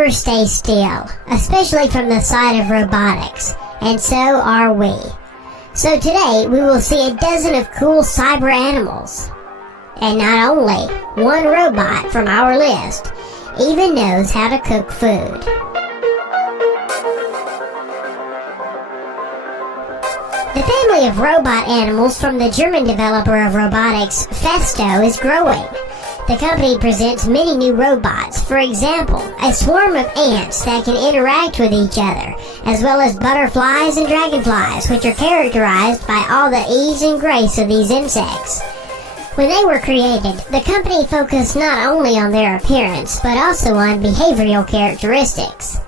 never stay still, especially from the side of robotics, and so are we. So today we will see a dozen of cool cyber animals. And not only, one robot from our list even knows how to cook food. The family of robot animals from the German developer of robotics, Festo, is growing. The company presents many new robots, for example, a swarm of ants that can interact with each other, as well as butterflies and dragonflies, which are characterized by all the ease and grace of these insects. When they were created, the company focused not only on their appearance, but also on behavioral characteristics.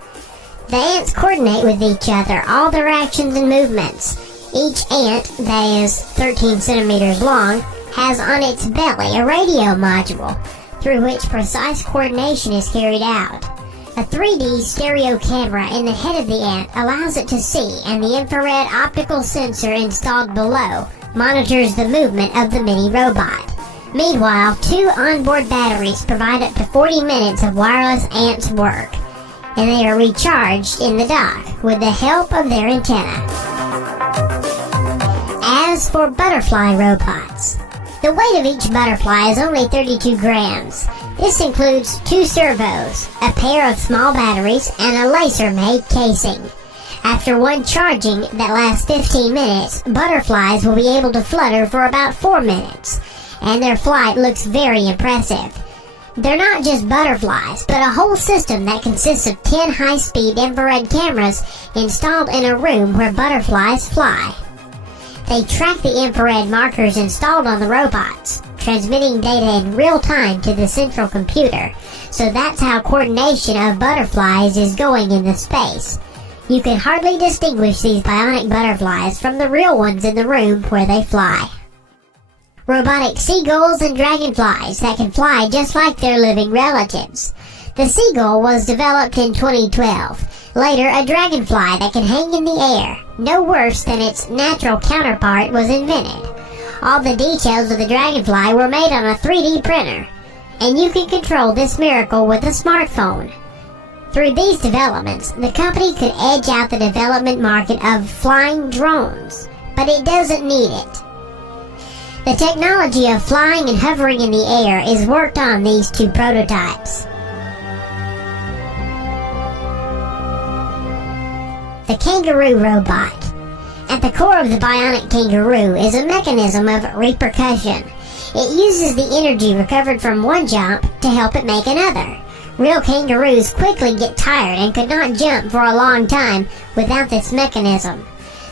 The ants coordinate with each other, all their actions and movements. Each ant, that is 13 centimeters long, has on its belly a radio module, through which precise coordination is carried out. A 3D stereo camera in the head of the ant allows it to see, and the infrared optical sensor installed below monitors the movement of the mini robot. Meanwhile, 2 onboard batteries provide up to 40 minutes of wireless ants work, and they are recharged in the dock with the help of their antenna. As for butterfly robots, the weight of each butterfly is only 32 grams. This includes 2 servos, a pair of small batteries, and a laser-made casing. After one charging that lasts 15 minutes, butterflies will be able to flutter for about 4 minutes, and their flight looks very impressive. They're not just butterflies, but a whole system that consists of 10 high-speed infrared cameras installed in a room where butterflies fly. They track the infrared markers installed on the robots, transmitting data in real time to the central computer. So that's how coordination of butterflies is going in the space. You can hardly distinguish these bionic butterflies from the real ones in the room where they fly. Robotic seagulls and dragonflies that can fly just like their living relatives. The seagull was developed in 2012. Later, a dragonfly that can hang in the air, no worse than its natural counterpart, was invented. All the details of the dragonfly were made on a 3D printer, and you can control this miracle with a smartphone. Through these developments, the company could edge out the development market of flying drones, but it doesn't need it. The technology of flying and hovering in the air is worked on these 2 prototypes. The kangaroo robot. At the core of the bionic kangaroo is a mechanism of repercussion. It uses the energy recovered from one jump to help it make another. Real kangaroos quickly get tired and could not jump for a long time without this mechanism.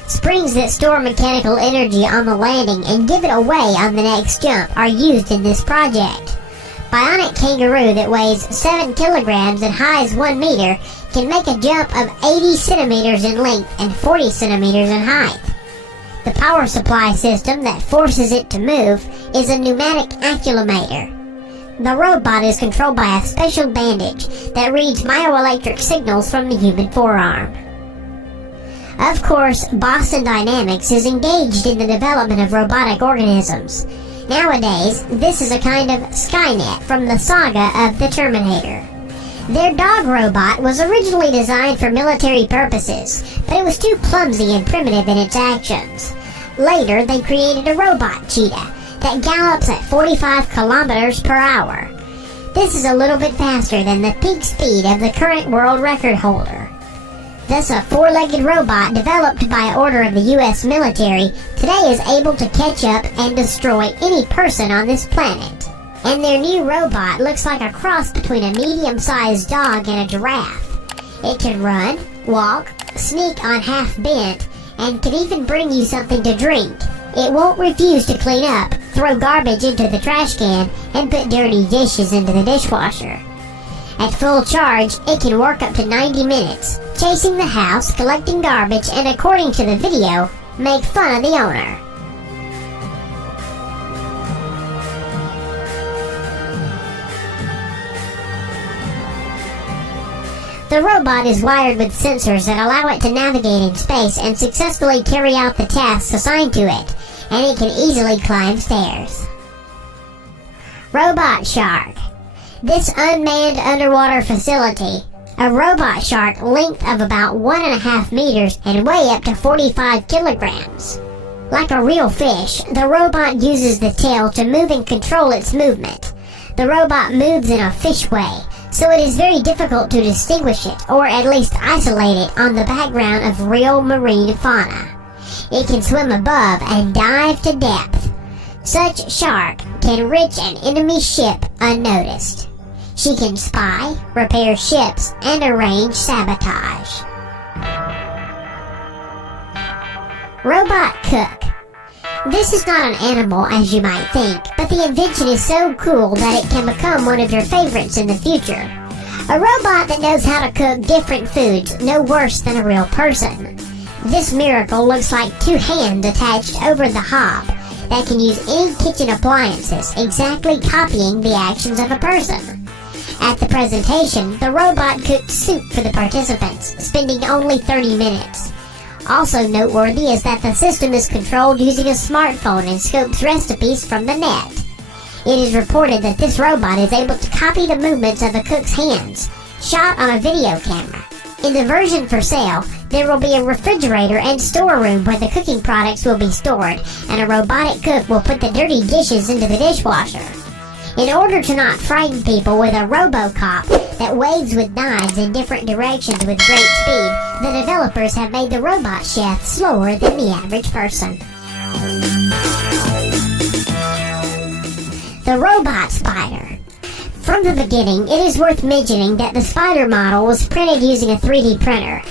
Springs that store mechanical energy on the landing and give it away on the next jump are used in this project. Bionic kangaroo that weighs 7 kilograms and highs 1 meter can make a jump of 80 centimeters in length and 40 centimeters in height. The power supply system that forces it to move is a pneumatic accelerometer. The robot is controlled by a special bandage that reads myoelectric signals from the human forearm. Of course, Boston Dynamics is engaged in the development of robotic organisms. Nowadays, this is a kind of Skynet from the saga of the Terminator. Their dog robot was originally designed for military purposes, but it was too clumsy and primitive in its actions. Later, they created a robot cheetah that gallops at 45 kilometers per hour. This is a little bit faster than the peak speed of the current world record holder. Thus, a 4-legged robot developed by order of the U.S. military today is able to catch up and destroy any person on this planet. And their new robot looks like a cross between a medium-sized dog and a giraffe. It can run, walk, sneak on half bent, and can even bring you something to drink. It won't refuse to clean up, throw garbage into the trash can, and put dirty dishes into the dishwasher. At full charge, it can work up to 90 minutes, chasing the house, collecting garbage, and according to the video, make fun of the owner. The robot is wired with sensors that allow it to navigate in space and successfully carry out the tasks assigned to it, and it can easily climb stairs. Robot Shark. This unmanned underwater facility, A robot shark length of about 1.5 meters and weigh up to 45 kilograms. Like a real fish, the robot uses the tail to move and control its movement. The robot moves in a fish way, so it is very difficult to distinguish it, or at least isolate it on the background of real marine fauna. It can swim above and dive to depth. Such shark can reach an enemy ship unnoticed. She can spy, repair ships, and arrange sabotage. Robot cook. This is not an animal as you might think, but the invention is so cool that it can become one of your favorites in the future. A robot that knows how to cook different foods no worse than a real person. This miracle looks like two hands attached over the hob that can use any kitchen appliances, exactly copying the actions of a person. At the presentation, the robot cooked soup for the participants, spending only 30 minutes. Also noteworthy is that the system is controlled using a smartphone and scopes recipes from the net. It is reported that this robot is able to copy the movements of the cook's hands, shot on a video camera. In the version for sale, there will be a refrigerator and storeroom where the cooking products will be stored, and a robotic cook will put the dirty dishes into the dishwasher. In order to not frighten people with a RoboCop that waves with knives in different directions with great speed, the developers have made the robot chef slower than the average person. The robot spider. From the beginning, it is worth mentioning that the spider model was printed using a 3D printer.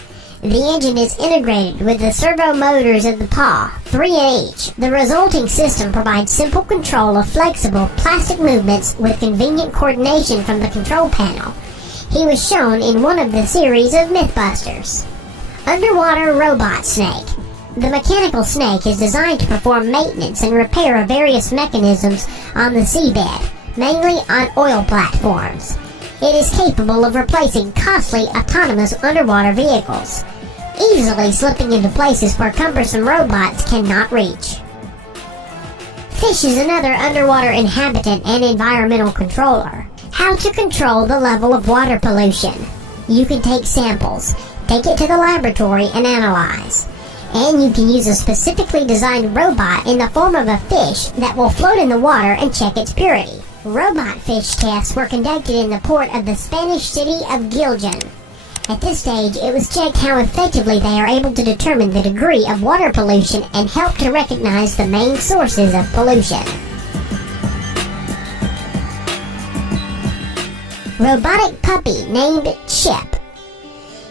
The engine is integrated with the servo motors of the paw, 3 in each. The resulting system provides simple control of flexible plastic movements with convenient coordination from the control panel. He was shown in one of the series of Mythbusters. Underwater robot snake. The mechanical snake is designed to perform maintenance and repair of various mechanisms on the seabed, mainly on oil platforms. It is capable of replacing costly autonomous underwater vehicles, easily slipping into places where cumbersome robots cannot reach. Fish is another underwater inhabitant and environmental controller. How to control the level of water pollution. You can take samples, take it to the laboratory and analyze. And you can use a specifically designed robot in the form of a fish that will float in the water and check its purity. Robot fish tests were conducted in the port of the Spanish city of Giljan. At this stage, it was checked how effectively they are able to determine the degree of water pollution and help to recognize the main sources of pollution. Robotic puppy named Chip.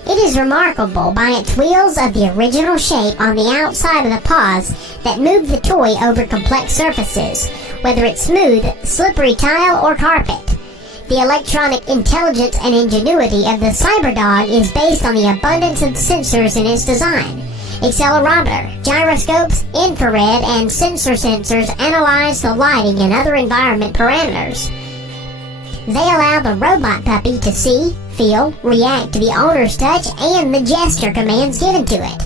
It is remarkable by its wheels of the original shape on the outside of the paws that move the toy over complex surfaces, whether it's smooth, slippery tile, or carpet. The electronic intelligence and ingenuity of the CyberDog is based on the abundance of sensors in its design. Accelerometer, gyroscopes, infrared, and sensors analyze the lighting and other environment parameters. They allow the robot puppy to see, feel, react to the owner's touch and the gesture commands given to it.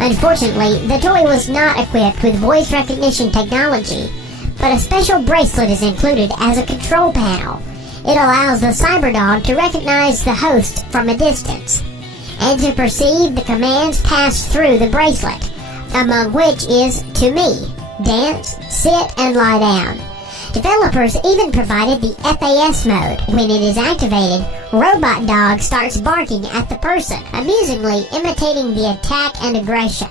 Unfortunately, the toy was not equipped with voice recognition technology, but a special bracelet is included as a control panel. It allows the CyberDog to recognize the host from a distance, and to perceive the commands passed through the bracelet, among which is to me, dance, sit, and lie down. Developers even provided the FAS mode. When it is activated, Robot Dog starts barking at the person, amusingly imitating the attack and aggression.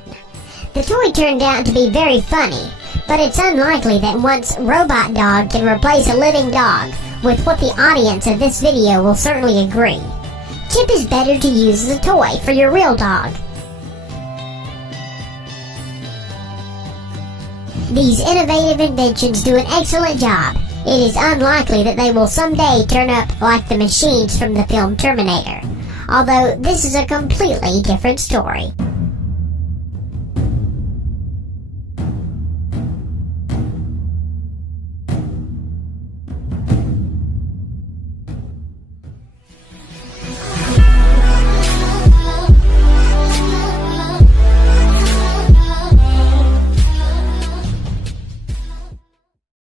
The toy turned out to be very funny, but it's unlikely that once Robot Dog can replace a living dog, with what the audience of this video will certainly agree. Chip is better to use as a toy for your real dog. These innovative inventions do an excellent job. It is unlikely that they will someday turn up like the machines from the film Terminator, although this is a completely different story.